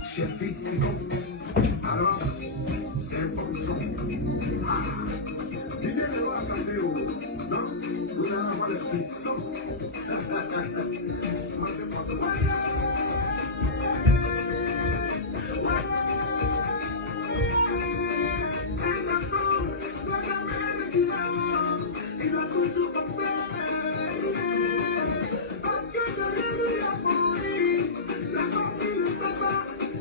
Chefissimo. Alors, c'est comme ça. Ah, l'idée de voir ça fait où? Non, vous allez avoir le frisson. Moi, je pense que il a toujours pensé. Parce que je l'ai vu à Paris. La famille ne sait pas.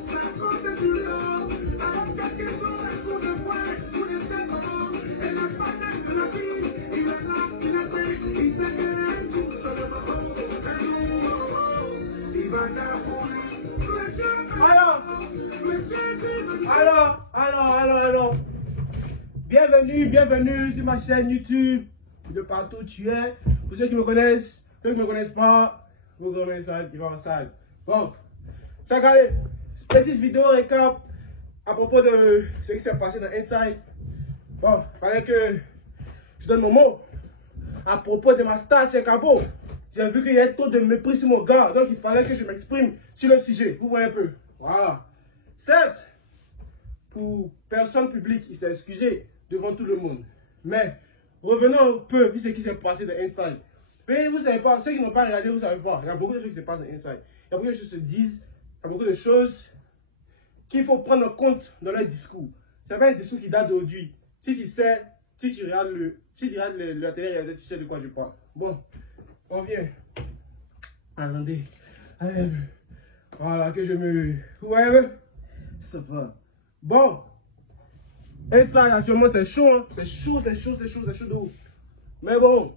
Ça compte sur l'or. Alors quelques jours, un coup de poing. Vous n'êtes pas bon. Elle n'a pas d'âge de la vie. Il est là, il est prêt. Il sait qu'elle est tout seul de ma peau. Il va t'avouer. Alors. Bienvenue sur ma chaîne YouTube. De partout où tu es. Pour ceux qui me connaissent, ceux qui ne me connaissent pas, vous connaissez ça, qui va en salle. Bon, ça regardez, petite vidéo récap à propos de ce qui s'est passé dans Inside. Bon, il fallait que je donne mon mot à propos de ma star Chekabo. J'ai vu qu'il y a trop de mépris sur mon gars, donc il fallait que je m'exprime sur le sujet. Vous voyez un peu. Voilà. Certes, pour personne publique, il s'est excusé devant tout le monde. Mais revenons un peu sur ce qui s'est passé dans Inside. Mais vous ne savez pas, ceux qui n'ont pas regardé, vous ne savez pas. Il y a beaucoup de choses qui se passent dans Inside. Il y a beaucoup de choses qui se disent. Il y a beaucoup de choses qu'il faut prendre en compte dans leur discours. Ce n'est pas un discours qui date d'aujourd'hui. Si tu sais, si tu regardes la télé, tu sais de quoi je parle. Bon, on vient. Attendez. Voilà, que je me... Vous voyez? Ça va. Bon. Et ça, actuellement, c'est chaud. Hein? C'est chaud de ouf. Mais bon.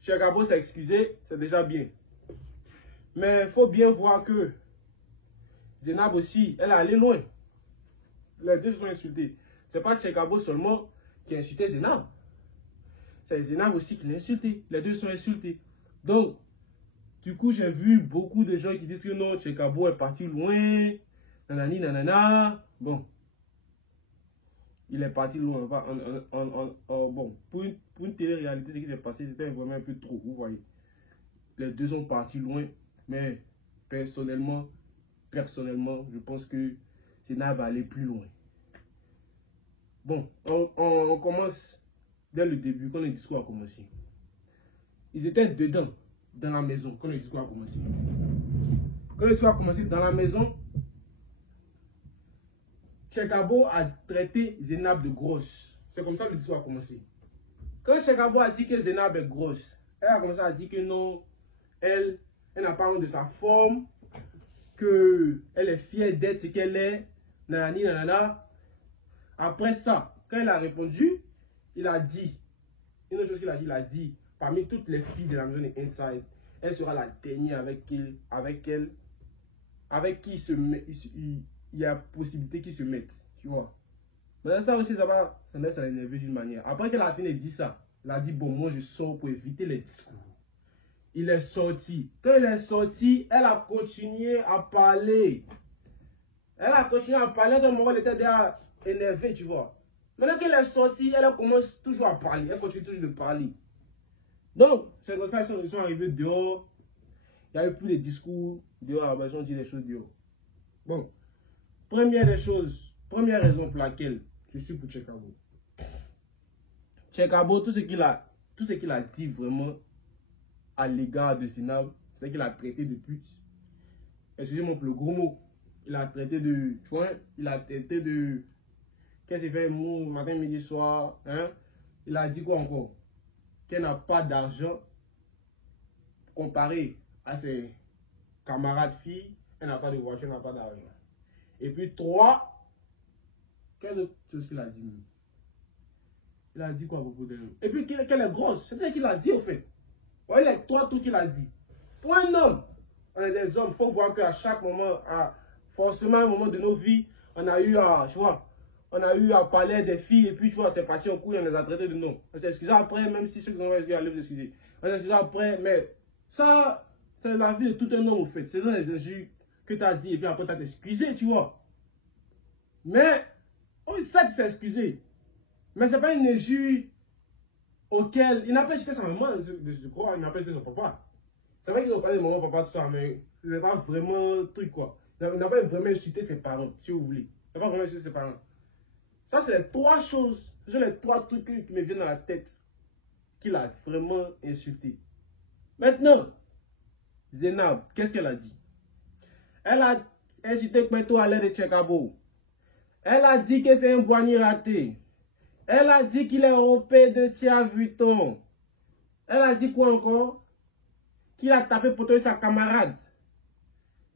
Chekabo s'est excusé, c'est déjà bien. Mais il faut bien voir que Zenab aussi, elle est allée loin. Les deux se sont insultés. Ce n'est pas Chekabo seulement qui a insulté Zenab. C'est Zenab aussi qui l'a insulté. Les deux sont insultés. Donc, du coup, j'ai vu beaucoup de gens qui disent que non, Chekabo est parti loin. Nanani, nanana. Bon. Il est parti loin. Bon, pour une télé-réalité, ce qui s'est passé, c'était vraiment un peu trop. Vous voyez. Les deux sont partis loin. Mais personnellement, je pense que Zenab va aller plus loin. Bon, on commence dès le début, quand le discours a commencé. Ils étaient dedans, dans la maison, quand le discours a commencé. Quand le discours a commencé dans la maison, Chekabo a traité Zenab de grosse. C'est comme ça que le discours a commencé. Quand Chekabo a dit que Zenab est grosse, elle a commencé à dire que non, elle n'a pas honte de sa forme, qu'elle est fière d'être ce qu'elle est, nanani, nanana. Après ça, quand elle a répondu, il a dit, une autre chose qu'il a dit, il a dit, parmi toutes les filles de la maison de Inside, elle sera la dernière avec qui il y a possibilité qu'ils se mettent, tu vois. Mais ça aussi, ça laisse à l'énerver d'une manière. Après qu'elle a fini de dire ça, elle a dit, bon, moi je sors pour éviter les discours. Il est sorti. Quand il est sorti, elle a continué à parler. Elle a continué à parler, d'un moment elle était déjà énervée, tu vois. Maintenant qu'elle est sortie, elle commence toujours à parler. Elle continue toujours de parler. Donc, c'est comme ça qu'ils sont arrivés dehors. Il n'y a eu plus de discours dehors, à la maison, on dit des choses dehors. Bon. Première raison pour laquelle je suis pour Chekabo. Chekabo, tout ce qu'il a dit vraiment à l'égard de Zenab, c'est qu'il a traité de pute. Excusez-moi pour le gros mot. Il a traité de chouin, il a traité de... Qu'est-ce qu'il fait mou, matin, midi, soir, hein? Il a dit quoi encore? Qu'elle n'a pas d'argent comparé à ses camarades filles. Elle n'a pas de voiture, elle n'a pas d'argent. Et puis 3, quelle autre chose qu'il a dit? Il a dit quoi à propos d'elle? Et puis qu'elle est grosse. C'est ce qu'il a dit au fait. Vous voyez les 3 trucs qu'il a dit. Pour un homme, on est des hommes. Il faut voir qu'à chaque moment, forcément à un moment de nos vies, on a eu à, tu vois, on a eu à parler des filles et puis tu vois, c'est parti en couille, on les a traités de nom. On s'est excusé après, même si ceux qui ont eu à les excuser. On s'est excusé après, mais ça, c'est la vie de tout un homme au fait. C'est dans les injures que tu as dit et puis après tu as t'excusé, tu vois. Mais, on sait que c'est excusé. Mais ce n'est pas une injure auquel il n'a pas jeté sa maman, je crois, il n'a pas jeté son papa. C'est vrai qu'ils ont parlé de maman, papa, tout ça, mais ce n'est pas vraiment un truc quoi. n'a pas vraiment insulté ses parents, si vous voulez. Il n'a pas vraiment insulté ses parents. Ça, c'est les 3 choses, ce sont les 3 trucs qui me viennent dans la tête qu'il a vraiment insulté. Maintenant, Zainab, qu'est-ce qu'elle a dit? Elle a insulté Koueto à l'aide de Tchekabo. Elle a dit que c'est un boigny raté. Elle a dit qu'il est européen de Tia Vuitton. Elle a dit quoi encore? Qu'il a tapé pour sa camarade.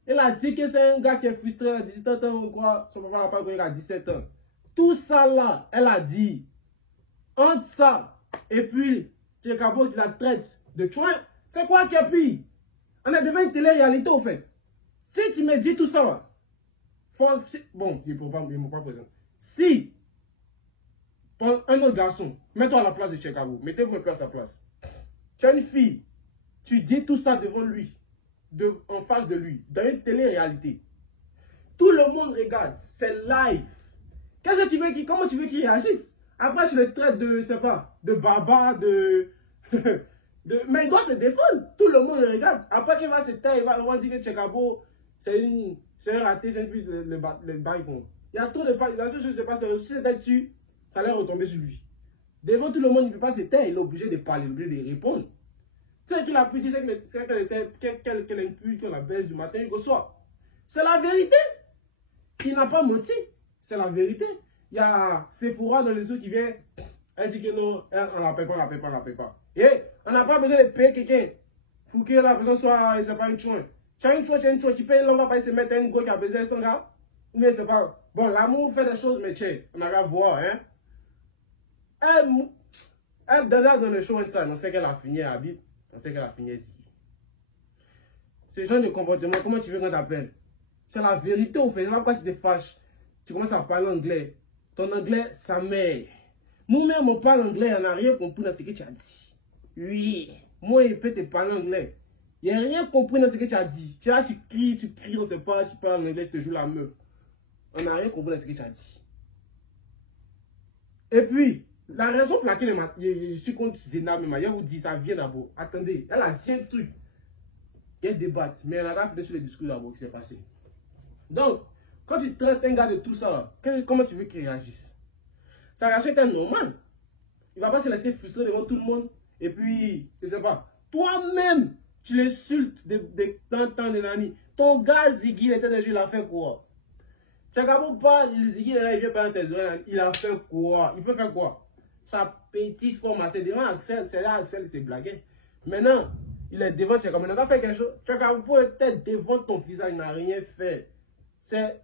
Elle a dit que c'est un gars qui est frustré à 17 ans ou quoi. Son papa n'a pas connu à 17 ans. Tout ça là, elle a dit. Entre ça et puis Tchekabo qui la traite de chouin, c'est quoi qui est pire? On est devant une télé-réalité au fait. Si tu me dis tout ça là, bon, il ne m'ont pas présent. Si un autre garçon, mets-toi à la place de Tchekabo, mettez-vous un peu à sa place. Tu as une fille, tu dis tout ça devant lui, en face de lui, dans une télé-réalité. Tout le monde regarde, c'est live. Qu'est-ce que tu veux comment tu veux qu'il réagisse? Après, je le traite de, je sais pas, de baba, mais il doit se défendre. Tout le monde le regarde. Après qu'il va se taire, il va dire que Tchekabo, c'est un raté, c'est le bail. Il y a trop de choses qui se passent. Si c'était dessus, ça allait retomber sur lui. Devant tout le monde, il ne peut pas se taire. Il est obligé de parler, il est obligé de répondre. C'est qu'il a pu dire qu'elle impue, qu'elle la baisse du matin au soir. C'est la vérité. Il n'a pas menti. C'est la vérité. Il y a Sephora dans les eaux qui vient. Elle dit que non, on ne la paie pas, on ne la paie pas. Et on n'a pas besoin de payer quelqu'un pour que la personne soit, c'est pas une chouin. Tu as une chouin, tu payes, on va pas se mettre un gars qui a besoin de 100 gars. Mais c'est pas. Bon, l'amour fait des choses, mais tiens, on n'a qu'à voir, hein. Elle, déjà dans le show, on sait qu'elle a fini à Habib, on sait qu'elle a fini ici. Ce genre de comportement, comment tu veux qu'on t'appelle? C'est la vérité, au fait. C'est là pourquoi tu te fâches. Tu commences à parler anglais. Ton anglais, sa mère. Nous-mêmes, on parle anglais, on n'a rien compris dans ce que tu as dit. Oui, moi, il peut te parler anglais. Il n'y a rien compris dans ce que tu as dit. Tu cries, on ne sait pas, tu parles anglais, tu te joues la meuf. On n'a rien compris dans ce que tu as dit. Et puis, la raison pour laquelle je suis contre Zainab, je vous dis, ça vient d'abord. Attendez, elle a dit un truc. Il y a un débat, mais elle a fait sur le discours d'abord qui s'est passé. Donc, quand tu traites un gars de tout ça, comment tu veux qu'il réagisse? Sa réaction est normale. Il ne va pas se laisser frustrer devant tout le monde. Et puis, je ne sais pas, toi-même, tu l'insultes de tant de l'année. Ton gars Ziggy, il était déjà, il a fait quoi? Tchekabo pas, Ziggy, il vient pas dans tes oreilles, il a fait quoi? Il peut faire quoi? Sa petite forme, c'est devant Axel, c'est là Axel, c'est blagué. Maintenant, il est devant Tchekabo, il n'a pas fait quelque chose. Tchekabo peut être devant ton visage, il n'a rien fait. C'est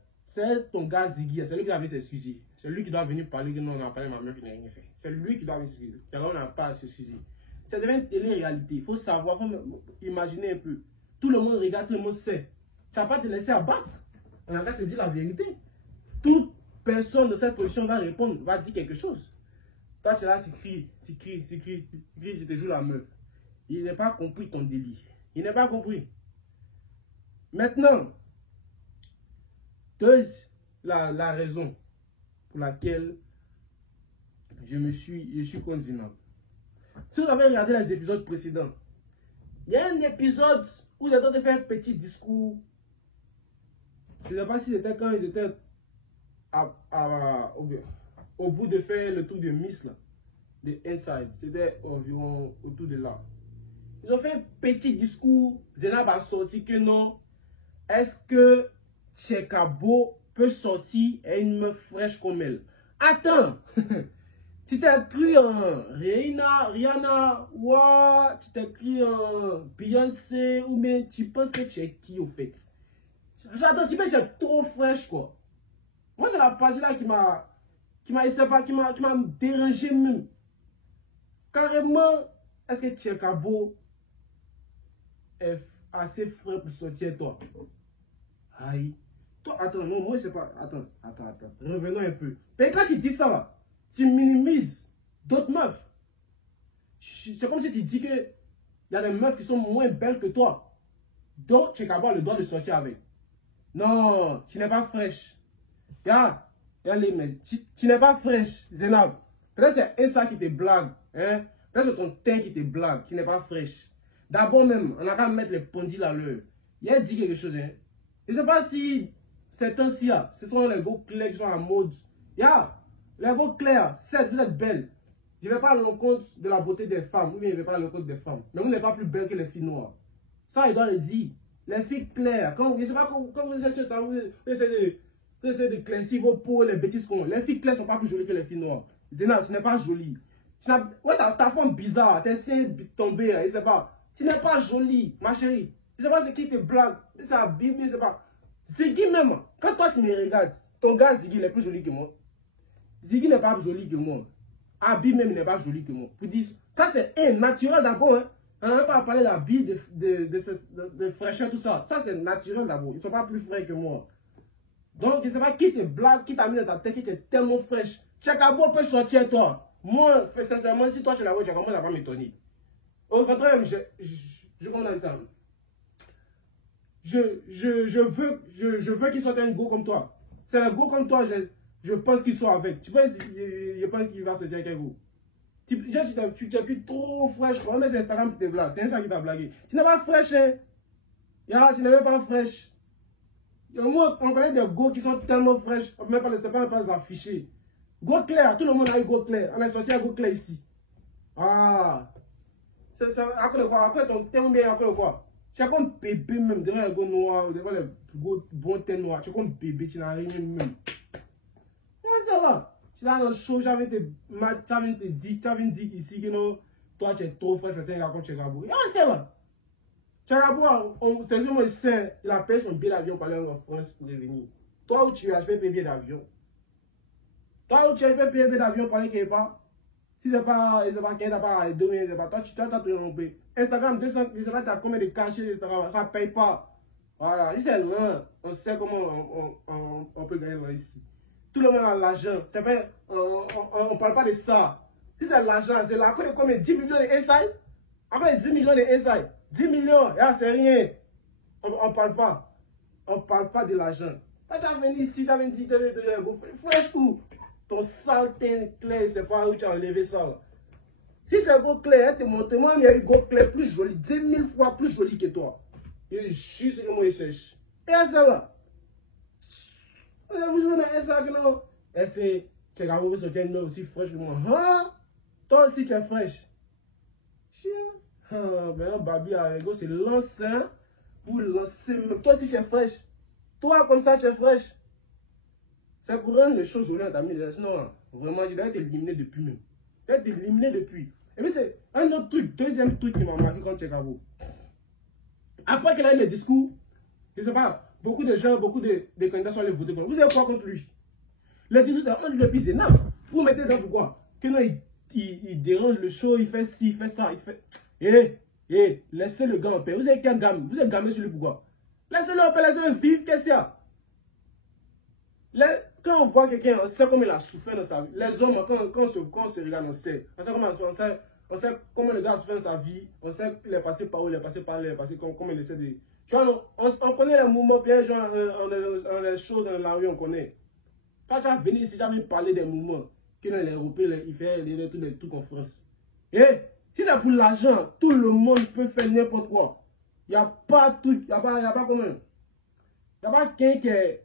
ton gars Ziggy, c'est lui qui doit venir s'excuser. C'est lui qui doit venir parler que non, on n'a parlé de ma meuf, il n'a rien fait. C'est lui qui doit venir s'excuser. Tchekabo n'a pas à s'excuser. Ça devient une télé-réalité. Il faut savoir, imaginer un peu. Tout le monde regarde, tout le monde sait. Tu ne vas pas te laisser abattre. On a qu'à se dire la vérité. Toute personne de cette position va répondre, va dire quelque chose. Toi, tu es là, tu cries, tu te joues la meuf. Il n'a pas compris ton délire. Il n'a pas compris. Maintenant, la raison pour laquelle je suis contre Zainab. Si vous avez regardé les épisodes précédents, il y a un épisode où ils étaient de faire un petit discours. Je ne sais pas si c'était quand ils étaient au bout de faire le tour de Miss, là, de Inside. C'était environ autour de là. Ils ont fait un petit discours. Zainab a sorti que non. Est-ce que Tchekabo peut sortir à une meuf fraîche comme elle? Attends! Tu t'écris en Rihanna, wow, tu t'écris en Beyoncé, ou bien tu penses que tu es qui au fait? J'attends, tu es trop fraîche quoi. Moi c'est la partie là qui m'a dérangé même. Carrément, est-ce que Tchekabo est assez frais pour sortir toi? Aïe. Toi, attends, non, moi c'est pas. Attends. Revenons un peu. Mais quand tu dis ça là, tu minimises d'autres meufs. C'est comme si tu dis que il y a des meufs qui sont moins belles que toi. Donc, Tchekabo a le droit de sortir avec. Non, tu n'es pas fraîche. Regarde les mecs. Tu n'es pas fraîche, Zainab. Peut-être c'est ça qui te blague. Hein? Peut-être c'est ton teint qui te blague. Tu n'es pas fraîche. D'abord même, on a qu'à mettre les pendules à l'heure. Il a dit quelque chose. Hein? Je ne sais pas si ces temps-ci, ce sont les go clairs qui sont en mode. Les go clairs, certes, vous êtes belles. Je ne vais pas à l'encontre de la beauté des femmes, ou bien je ne vais pas à l'encontre des femmes. Mais vous n'êtes pas plus belles que les filles noires. Ça, il doit le dire. Les filles claires, quand, je ne sais pas, quand vous essayez de claircir vos peaux, les bêtises qu'on. Les filles claires ne sont pas plus jolies que les filles noires. Zéna, tu n'es pas jolie. Ouais, ta forme bizarre, tes seins tombés, je ne sais pas. Tu n'es pas jolie, ma chérie. Je ne sais pas c'est qui te blague, c'est la Bible, je ne sais pas. Ziggy même, quand toi tu me regardes, ton gars Ziggy il est plus joli que moi. Ziggy n'est pas joli que moi. Abi même n'est pas joli que moi. Vous dites, ça c'est naturel d'abord. Hein. On n'a pas parlé d'habits, de fraîcheur, tout ça. Ça c'est naturel d'abord. Ils ne sont pas plus frais que moi. Donc je ne sais pas qui te blague, qui t'a mis dans ta tête, qui est tellement fraîche. Chekabo peut sortir toi. Moi, sincèrement, si toi tu la vois, tu vas commencer à m'étonner. Au contraire, comment on dit ça? Je veux qu'il sorte un go comme toi. C'est un go comme toi, je pense qu'il soit avec. Tu penses je pense qu'il va sortir avec un go. Tu t'es plus trop fraîche. Mais c'est Instagram qui te blague. C'est Instagram qui t'a blagué. Tu n'es pas fraîche, hein? Tu n'es même pas fraîche. Moi, on connaît des go qui sont tellement fraîches. On ne peut même pas les afficher. Go clair, tout le monde a eu go clair. On a sorti un go clair ici. Après quoi? Après ton thème bien, après quoi? Tu es comme bébé même, devant les go noirs, devant les go bons thés noirs. Tu es comme bébé, tu n'as rien même. C'est là. Tu es dans le show, j'avais dit ici que toi tu es trop frais, c'est un gars comme Chekabo. C'est là. Chekabo, c'est juste moi, il a payé son billet d'avion pour aller en France pour revenir. Toi où tu as payé billet d'avion? Toi où tu as payé billet d'avion pour aller quelque part? Si c'est pas quelqu'un n'a pas donné, c'est pas toi, tu as trompé. Instagram, 200, je sais pas, tu as combien de cachets d'Instagram, ça ne paye pas. Voilà, si c'est loin, on sait comment on peut gagner loin ici. Tout le monde a l'argent, on ne parle pas de ça. Si c'est l'argent, c'est là, après combien 10 millions de SI? Après 10 millions de SI, 10 millions, c'est rien. On ne parle pas. On ne parle pas de l'argent. Quand tu as venu ici, tu as dit que tu es fraîche où? Ton sale teint clair, c'est pas où tu as enlevé ça. Là. Si c'est go clair, elle te montre, moi, il y a eu go clair plus joli, 10 000 fois plus joli que toi. Il juste comment il cherche. Et c'est là. Vous jouez ça que non. Et c'est, tu as vu ce teint aussi fraîche que moi. Hein? Toi aussi, tu es fraîche. Ben, baby, c'est l'ancien. Vous lancez même. Toi aussi, tu es fraîche. Toi, comme ça, tu es fraîche. C'est pour rendre les choses jolies à ta mère. Sinon, vraiment, je dois être éliminé depuis même. Je dois être éliminé depuis. Et puis, c'est un autre truc, deuxième truc qui m'a marqué quand Chekabo. Après qu'il a eu le discours, je ne sais pas, beaucoup de gens, beaucoup de candidats sont allés voter contre lui. Vous avez quoi contre lui? Le discours, c'est un truc de plus énorme. Vous mettez dans pourquoi? Que non, il dérange le show, il fait ci, il fait ça, il fait. Laissez le gars en paix. Vous avez quelle gamme? Vous êtes gammé sur lui pourquoi? Laissez-le en paix, laissez-le vivre, qu'est-ce qu'il y a? Quand on voit quelqu'un, on sait comment il a souffert dans sa vie. Les hommes, quand on se regarde, on sait. On sait comment le gars a souffert dans sa vie. On sait qu'il est passé par où, il est passé par là, il est passé comment il essaie de. Tu vois, on connaît les mouvements, bien genre, les choses dans la rue, on connaît. Quand tu as venu ici, tu as venu parler des mouvements. Que dans les Européens, il fait tous les trucs en France. Et si c'est pour l'argent, tout le monde peut faire n'importe quoi. Il n'y a pas tout, il n'y a pas comment. Il n'y a pas quelqu'un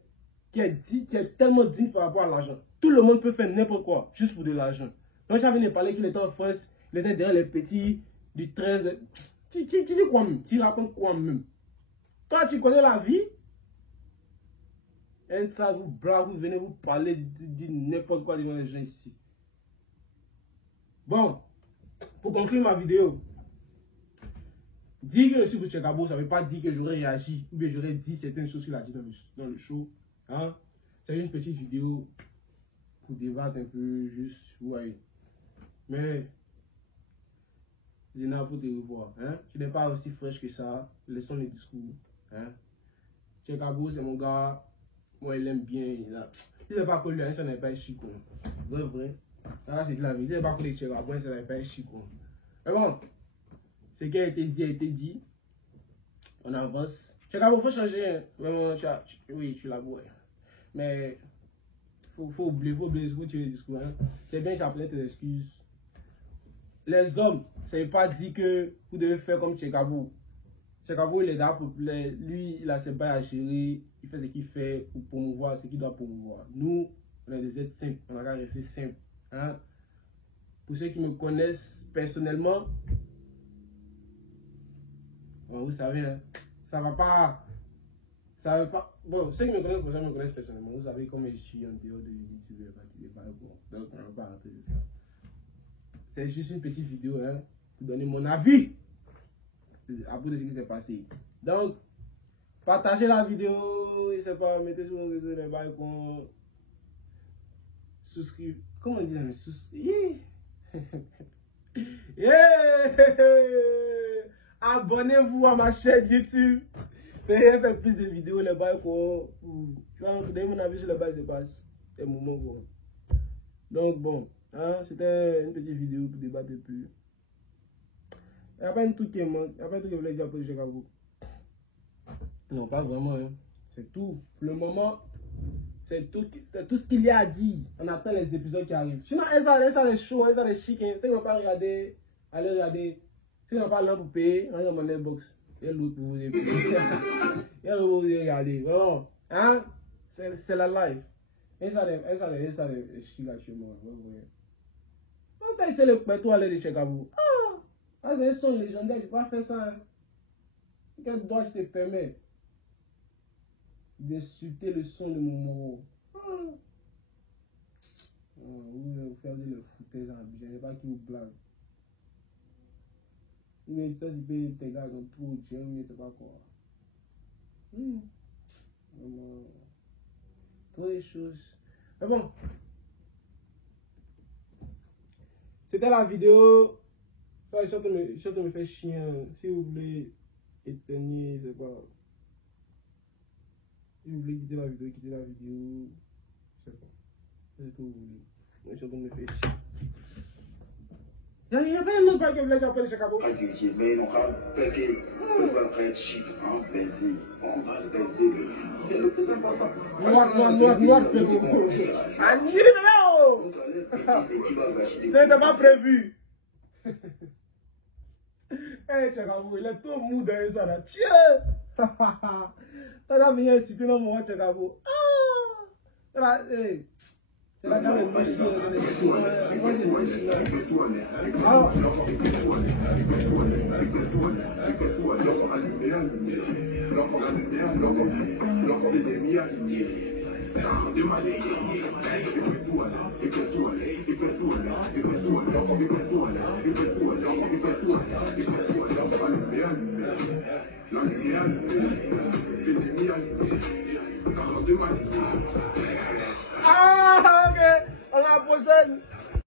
qui est tellement digne par rapport à l'argent. Tout le monde peut faire n'importe quoi, juste pour de l'argent. Donc, j'avais venu parler qu'il était en France, il était derrière les petits, du 13. Tu dis quoi même? Tu racontes quoi même? Toi, tu connais la vie? Et ça, vous blague, vous venez vous parler de n'importe quoi devant les gens ici. Bon, pour conclure ma vidéo, dire que je suis pour Chekabo, ça ne veut pas dire que j'aurais réagi ou bien j'aurais dit certaines choses qu'il a dit dans le show. Hein? C'est une petite vidéo pour débattre un peu, juste, ouais. Mais, je n'ai pas de revoir. Hein? Tu n'es pas aussi fraîche que ça. Laissons les discours. Hein? Chekabo, c'est mon gars. Moi, il aime bien. Il n'est pas connu, ça n'est pas chico. Vrai. Ça, c'est de la vie. Il n'est pas connu Chekabo, ça n'est pas chico. Mais bon, ce qui a été dit. On avance. Chekabo, il faut changer. Vraiment, oui, tu l'as beau. Mais, faut oublier ce que tu veux discours. Hein? C'est bien, j'appelais tes excuses. Les hommes, ça ne veut pas dire que vous devez faire comme Chekabo. Chekabou, il est d'art populaire. Lui, il a ses bails à gérer. Il fait ce qu'il fait pour promouvoir ce qu'il doit promouvoir. Nous, on est des êtres simples. On a qu'à rester simple. Hein? Pour ceux qui me connaissent personnellement, bon, vous savez, hein, ça va pas. Ça va pas. Bon, ceux qui me connaissent personnellement, vous savez comment je suis en dehors de YouTube. Bon, donc on ne va pas rentrer de ça. C'est juste une petite vidéo hein, pour donner mon avis à propos de ce qui s'est passé. Donc, partagez la vidéo, je sais pas, mettez sur le réseau les bails qu'on souscrive. Comment on dit ça? Souscrive. Yeah! Abonnez-vous à ma chaîne YouTube. Payez faire plus de vidéos, les bails qu'on. Tu vois, donner mon avis sur les bails se passe. C'est un moment bon. Donc bon, hein, c'était une petite vidéo pour débattre plus. Il n'y a pas un truc qui manque, il n'y a pas un truc que je voulais dire pour Chekabou. Non, pas vraiment. Hein. C'est tout. Pour le moment, c'est tout ce qu'il y a à dire. On attend les épisodes qui arrivent. Sinon, ça les shows, ça les chic. Hein. Si on ne va pas regarder, allez regarder. Si on n'a pas l'heure pour payer, on a mon inbox. Il y a l'autre pour vous aider. Il y a l'autre pour vous regarder. Vraiment. Hein? C'est la life. Et ça les chic là chez moi. Quand tu as essayé le pétou aller de Chekabou. Ah, c'est un son légendaire. Tu ne peux pas faire ça. Hein. Quel droit je te permets d'insulter le son de mon mot? Vous faites le foutage en je ne sais pas qui vous blague. Mais ça, tu peux tes gars ont trop de gens, mais c'est pas quoi. Vraiment. Trop les choses. Mais bon. C'était la vidéo. Je suis en train de me faire chier. Si vous voulez éteigner, c'est pas. Si vous voulez quitter la vidéo, quittez la vidéo. Je sais pas. C'est ce que vous voulez. Je suis en train de me faire chier. Il n'y a pas un autre bail que vous voulez appeler Chekabou. Mais on va péter, on va être chic, on va baiser le fils. C'est le plus important. Noir, frérot. C'était pas prévu. Hey, Chekabou, il est tout mou derrière ça là. Tiens! T'as la meilleure cité dans mon Chekabou. C'est la gamme de machine, c'est les chiens. Moi, c'est les chiens. Ah, ok. À la prochaine.